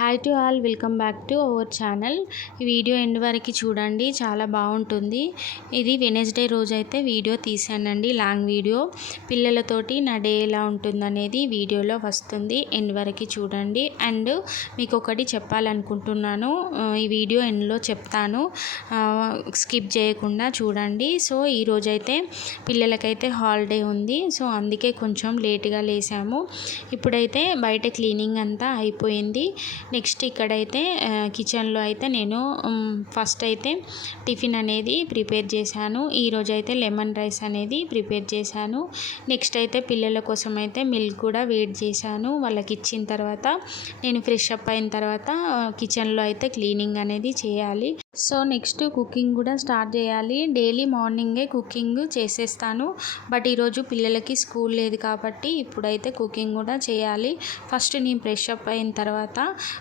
Hi to all, welcome back to our channel. ఈ video end వరకు చూడండి, చాలా బాగుంటుంది. ఇది వెనస్డే రోజు అయితే వీడియో తీసానండి, లాంగ్ వీడియో. పిల్లలతోటి నా డే ఎలా ఉంటుందనేది వీడియోలో వస్తుంది, ఎండ్ వరకు చూడండి. అండ్ మీకు ఒకటి చెప్పాలనుకుంటున్నాను, ఈ వీడియో ఎండ్లో చెప్తాను, స్కిప్ చేయకుండా చూడండి. సో ఈరోజైతే పిల్లలకైతే హాలిడే ఉంది, సో అందుకే కొంచెం లేట్గా లేసాము. ఇప్పుడైతే బయట క్లీనింగ్ అంతా అయిపోయింది. నెక్స్ట్ ఇక్కడైతే కిచెన్లో అయితే నేను ఫస్ట్ అయితే టిఫిన్ అనేది ప్రిపేర్ చేశాను. ఈరోజు అయితే లెమన్ రైస్ అనేది ప్రిపేర్ చేశాను. నెక్స్ట్ అయితే పిల్లల కోసం అయితే మిల్క్ కూడా వేడి చేశాను. వాళ్ళకి ఇచ్చిన తర్వాత నేను ఫ్రెష్ అప్ అయిన తర్వాత కిచెన్లో అయితే క్లీనింగ్ అనేది చేయాలి. సో నెక్స్ట్ కుకింగ్ కూడా స్టార్ట్ చేయాలి. డైలీ మార్నింగే కుకింగ్ చేసేస్తాను, బట్ ఈరోజు పిల్లలకి స్కూల్ లేదు కాబట్టి ఇప్పుడైతే కుకింగ్ కూడా చేయాలి. ఫస్ట్ నేను ఫ్రెష్ అప్ అయిన తర్వాత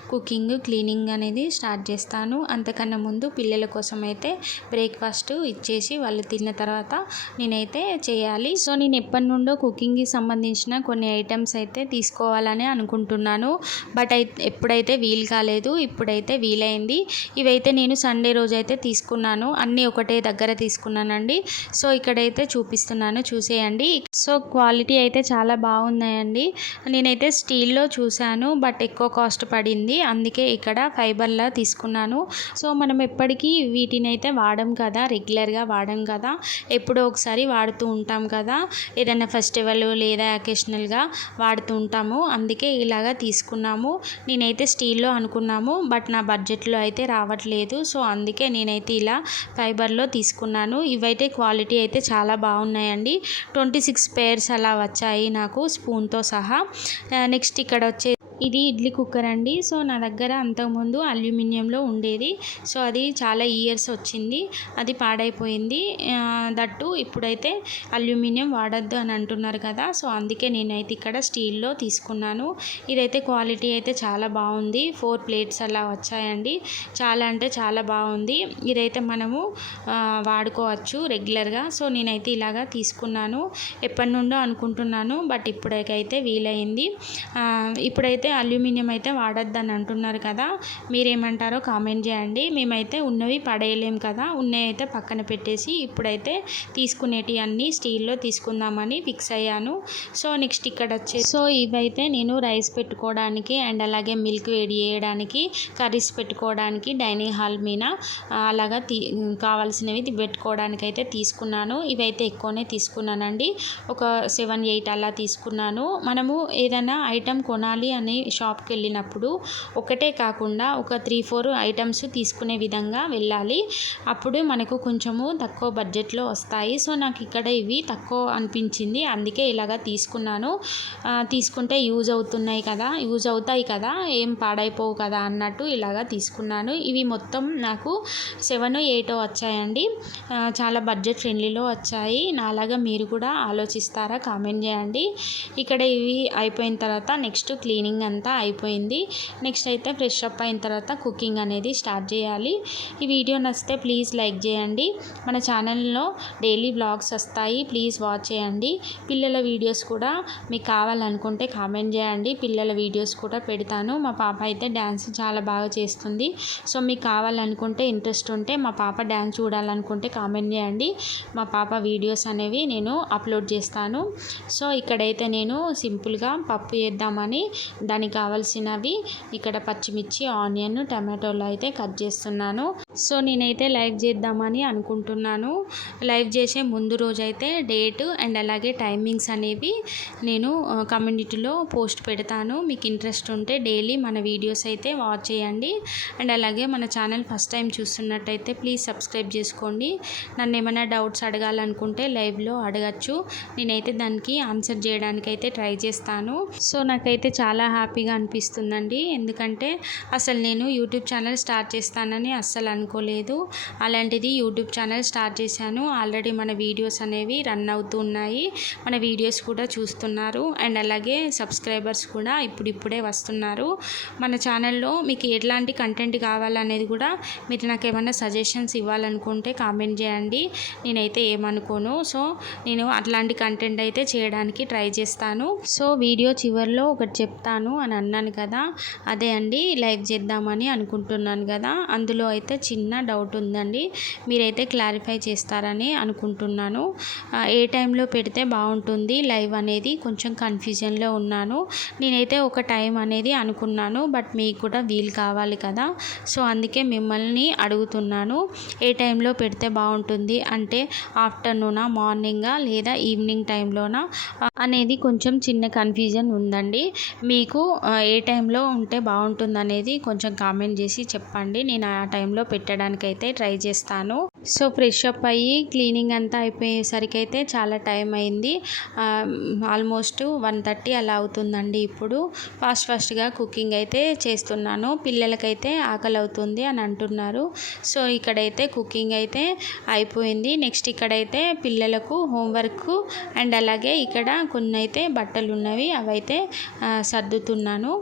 కుకింగ్ క్లీనింగ్ అనేది స్టార్ట్ చేస్తాను. అంతకన్నా ముందు పిల్లల కోసం అయితే బ్రేక్ఫాస్ట్ ఇచ్చేసి వాళ్ళు తిన్న తర్వాత నేనైతే చేయాలి. సో నేను ఎప్పటి నుండో కుకింగ్కి సంబంధించిన కొన్ని ఐటమ్స్ అయితే తీసుకోవాలని అనుకుంటున్నాను, బట్ ఎప్పుడైతే వీలు కాలేదు, ఇప్పుడైతే వీలైంది. ఇవైతే నేను సండే రోజు అయితే తీసుకున్నాను, అన్నీ ఒకటే దగ్గర తీసుకున్నానండి. సో ఇక్కడైతే చూపిస్తున్నాను, చూసేయండి. సో క్వాలిటీ అయితే చాలా బాగున్నాయండి. నేనైతే స్టీల్లో చూశాను, బట్ ఎక్కువ కాస్ట్ పడింది, అందుకే ఇక్కడ ఫైబర్లా తీసుకున్నాను. సో మనం ఎప్పటికీ వీటిని అయితే వాడం కదా, రెగ్యులర్గా వాడం కదా, ఎప్పుడో ఒకసారి వాడుతూ ఉంటాం కదా, ఏదైనా ఫెస్టివల్ లేదా అకేషనల్గా వాడుతూ ఉంటాము, అందుకే ఇలాగా తీసుకున్నాము. నేనైతే స్టీల్లో అనుకున్నాము, బట్ నా బడ్జెట్లో అయితే రావట్లేదు. సో అందుకే నేనైతే ఇలా ఫైబర్లో తీసుకున్నాను. ఇవైతే క్వాలిటీ అయితే చాలా బాగున్నాయండి. 26 పేర్స్ అలా వచ్చాయి నాకు, స్పూన్తో సహా. నెక్స్ట్ ఇక్కడ వచ్చే ఇది ఇడ్లీ కుక్కర్ అండి. సో నా దగ్గర అంతకుముందు అల్యూమినియంలో ఉండేది, సో అది చాలా ఇయర్స్ వచ్చింది, అది పాడైపోయింది. దట్టు ఇప్పుడైతే అల్యూమినియం వాడద్దు అని అంటున్నారు కదా, సో అందుకే నేనైతే ఇక్కడ స్టీల్లో తీసుకున్నాను. ఇదైతే క్వాలిటీ అయితే చాలా బాగుంది. 4 ప్లేట్స్ అలా వచ్చాయండి, చాలా అంటే చాలా బాగుంది. ఇదైతే మనము వాడుకోవచ్చు రెగ్యులర్గా. సో నేనైతే ఇలాగా తీసుకున్నాను, ఎప్పటి నుండో అనుకుంటున్నాను, బట్ ఇప్పుడైతే వీలైంది. ఇప్పుడైతే అల్యూమినియం అయితే వాడొద్దని అంటున్నారు కదా, మీరేమంటారో కామెంట్ చేయండి. మేమైతే ఉన్నవి పడేయలేం కదా, ఉన్నవి అయితే పక్కన పెట్టేసి ఇప్పుడైతే తీసుకునేటి అన్నీ స్టీల్లో తీసుకుందామని ఫిక్స్ అయ్యాను. సో నెక్స్ట్ ఇక్కడ సో ఇవైతే నేను రైస్ పెట్టుకోవడానికి అండ్ అలాగే మిల్క్ వేడి చేయడానికి, కర్రీస్ పెట్టుకోవడానికి, డైనింగ్ హాల్ మీద అలాగా కావాల్సినవి పెట్టుకోవడానికి అయితే తీసుకున్నాను. ఇవైతే ఎక్కువనే తీసుకున్నానండి, ఒక 7-8 అలా తీసుకున్నాను. మనము ఏదైనా ఐటెం కొనాలి అని షాప్కి వెళ్ళినప్పుడు ఒకటే కాకుండా ఒక 3-4 ఐటమ్స్ తీసుకునే విధంగా వెళ్ళాలి, అప్పుడు మనకు కొంచెము తక్కువ బడ్జెట్లో వస్తాయి. సో నాకు ఇక్కడ ఇవి తక్కువ అనిపించింది, అందుకే ఇలాగా తీసుకున్నాను. తీసుకుంటే యూజ్ అవుతాయి కదా, ఏం పాడైపోవు కదా అన్నట్టు ఇలాగా తీసుకున్నాను. ఇవి మొత్తం నాకు 7-8 వచ్చాయండి, చాలా బడ్జెట్ ఫ్రెండ్లీలో వచ్చాయి. నాలాగా మీరు కూడా ఆలోచిస్తారా, కామెంట్ చేయండి. ఇక్కడ ఇవి అయిపోయిన తర్వాత నెక్స్ట్ క్లీనింగ్ అంతా అయిపోయింది. నెక్స్ట్ అయితే ఫ్రెష్ అప్ అయిన తర్వాత కుకింగ్ అనేది స్టార్ట్ చేయాలి. ఈ వీడియో నచ్చితే ప్లీజ్ లైక్ చేయండి. మన ఛానల్లో డైలీ వ్లాగ్స్ వస్తాయి, ప్లీజ్ వాచ్ చేయండి. పిల్లల వీడియోస్ కూడా మీకు కావాలనుకుంటే కామెంట్ చేయండి, పిల్లల వీడియోస్ కూడా పెడతాను. మా పాప అయితే డ్యాన్స్ చాలా బాగా చేస్తుంది, సో మీకు కావాలనుకుంటే, ఇంట్రెస్ట్ ఉంటే, మా పాప డ్యాన్స్ చూడాలనుకుంటే కామెంట్ చేయండి. మా పాప వీడియోస్ అనేవి నేను అప్లోడ్ చేస్తాను. సో ఇక్కడైతే నేను సింపుల్గా పప్పు చేద్దామని దానికి కావాల్సినవి ఇక్కడ పచ్చిమిర్చి, ఆనియన్, టమాటోలు అయితే కట్ చేస్తున్నాను. సో నేనైతే లైవ్ చేద్దామని అనుకుంటున్నాను. లైవ్ చేసే ముందు రోజైతే డేట్ అండ్ అలాగే టైమింగ్స్ అనేవి నేను కమ్యూనిటీలో పోస్ట్ పెడతాను. మీకు ఇంట్రెస్ట్ ఉంటే డైలీ మన వీడియోస్ అయితే వాచ్ చేయండి. అండ్ అలాగే మన ఛానల్ ఫస్ట్ టైం చూస్తున్నట్టయితే ప్లీజ్ సబ్స్క్రైబ్ చేసుకోండి. నన్ను ఏమైనా డౌట్స్ అడగాలనుకుంటే లైవ్లో అడగచ్చు, నేనైతే దానికి ఆన్సర్ చేయడానికి అయితే ట్రై చేస్తాను. సో నాకైతే చాలా హ్యాపీగా అనిపిస్తుందండి, ఎందుకంటే అసలు నేను యూట్యూబ్ ఛానల్ స్టార్ట్ చేస్తానని అస్సలు అనుకోలేదు. అలాంటిది యూట్యూబ్ ఛానల్ స్టార్ట్ చేశాను. ఆల్రెడీ మన వీడియోస్ అనేవి రన్ అవుతూ ఉన్నాయి, మన వీడియోస్ కూడా చూస్తున్నారు, అండ్ అలాగే సబ్స్క్రైబర్స్ కూడా ఇప్పుడిప్పుడే వస్తున్నారు. మన ఛానల్లో మీకు ఎట్లాంటి కంటెంట్ కావాలనేది కూడా మీరు నాకు ఏమైనా సజెషన్స్ ఇవ్వాలనుకుంటే కామెంట్ చేయండి, నేనైతే ఏమనుకోను. సో నేను అట్లాంటి కంటెంట్ అయితే చేయడానికి ట్రై చేస్తాను. సో వీడియో చివరిలో ఒకటి చెప్తాను, చేస్తాను అని అన్నాను కదా, అదే అండి లైవ్ చేద్దామని అనుకుంటున్నాను కదా. అందులో అయితే చిన్న డౌట్ ఉందండి, మీరైతే క్లారిఫై చేస్తారని అనుకుంటున్నాను. ఏ టైంలో పెడితే బాగుంటుంది లైవ్ అనేది కొంచెం కన్ఫ్యూజన్లో ఉన్నాను. నేనైతే ఒక టైం అనేది అనుకున్నాను, బట్ మీకు కూడా వీలు కావాలి కదా, సో అందుకే మిమ్మల్ని అడుగుతున్నాను. ఏ టైంలో పెడితే బాగుంటుంది అంటే ఆఫ్టర్నూనా, మార్నింగా లేదా ఈవినింగ్ టైంలోనా అనేది కొంచెం చిన్న కన్ఫ్యూజన్ ఉందండి. మీకు ఏ టైంలో ఉంటే బాగుంటుంది అనేది కొంచెం కామెంట్ చేసి చెప్పండి. నేను ఆ టైంలో పెట్టడానికైతే ట్రై చేస్తాను. సో ఫ్రెష్ అప్ అయ్యి క్లీనింగ్ అంతా అయిపోయేసరికి అయితే చాలా టైం అయింది. ఆల్మోస్ట్ 1:30 అలా అవుతుందండి. ఇప్పుడు ఫాస్ట్గా కుకింగ్ అయితే చేస్తున్నాను. పిల్లలకైతే ఆకలి అవుతుంది అని అంటున్నారు. సో ఇక్కడైతే కుకింగ్ అయితే అయిపోయింది. నెక్స్ట్ ఇక్కడైతే పిల్లలకు హోంవర్క్ అండ్ అలాగే ఇక్కడ కొన్ని అయితే బట్టలు ఉన్నవి, అవైతే సర్దుతున్నాను.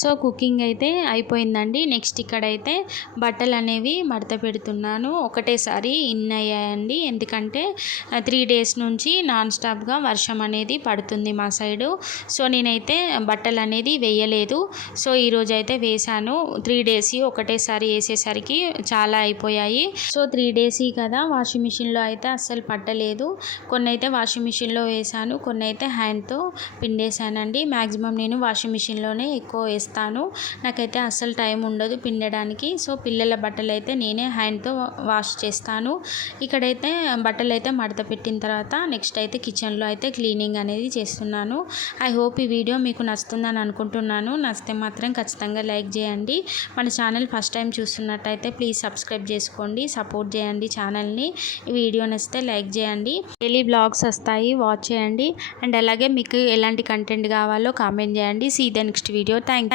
సో కుకింగ్ అయితే అయిపోయిందండి. నెక్స్ట్ ఇక్కడైతే బట్టలు అనేవి మడత పెడుతున్నాను. ఒకటేసారి ఇన్ అయ్యాయండి, ఎందుకంటే 3 days నుంచి నాన్ స్టాప్గా వర్షం అనేది పడుతుంది మా సైడు. సో నేనైతే బట్టలు అనేది వేయలేదు. సో ఈరోజు అయితే వేశాను. 3 days ఒకటేసారి వేసేసరికి చాలా అయిపోయాయి. సో 3 days కదా, వాషింగ్ మిషన్లో అయితే అస్సలు పట్టలేదు. కొన్ని అయితే వాషింగ్ మిషన్లో వేసాను, కొన్ని అయితే హ్యాండ్తో పిండేసానండి. మ్యాక్సిమం నేను వాషింగ్ మిషన్లోనే ఎక్కువ వేస్తాను. నాకైతే అస్సలు టైం ఉండదు పిండడానికి. సో పిల్లల బట్టలు అయితే నేనే హ్యాండ్తో వాష్ చేస్తాను. ఇక్కడైతే బట్టలు అయితే మడత పెట్టిన తర్వాత నెక్స్ట్ అయితే కిచెన్లో అయితే క్లీనింగ్ అనేది చేస్తున్నాను. ఐ హోప్ ఈ వీడియో మీకు నచ్చుతుందని అనుకుంటున్నాను. నచ్చితే మాత్రం ఖచ్చితంగా లైక్ చేయండి. మన ఛానల్ ఫస్ట్ టైం చూస్తున్నట్టయితే ప్లీజ్ సబ్స్క్రైబ్ చేసుకోండి, సపోర్ట్ చేయండి ఛానల్ని. ఈ వీడియో నచ్చితే లైక్ చేయండి. డైలీ బ్లాగ్స్ వస్తాయి, వాచ్ చేయండి. అండ్ అలాగే మీకు ఎలాంటి కంటెంట్ కావాలో కామెంట్ చేయండి. See the next video. Thank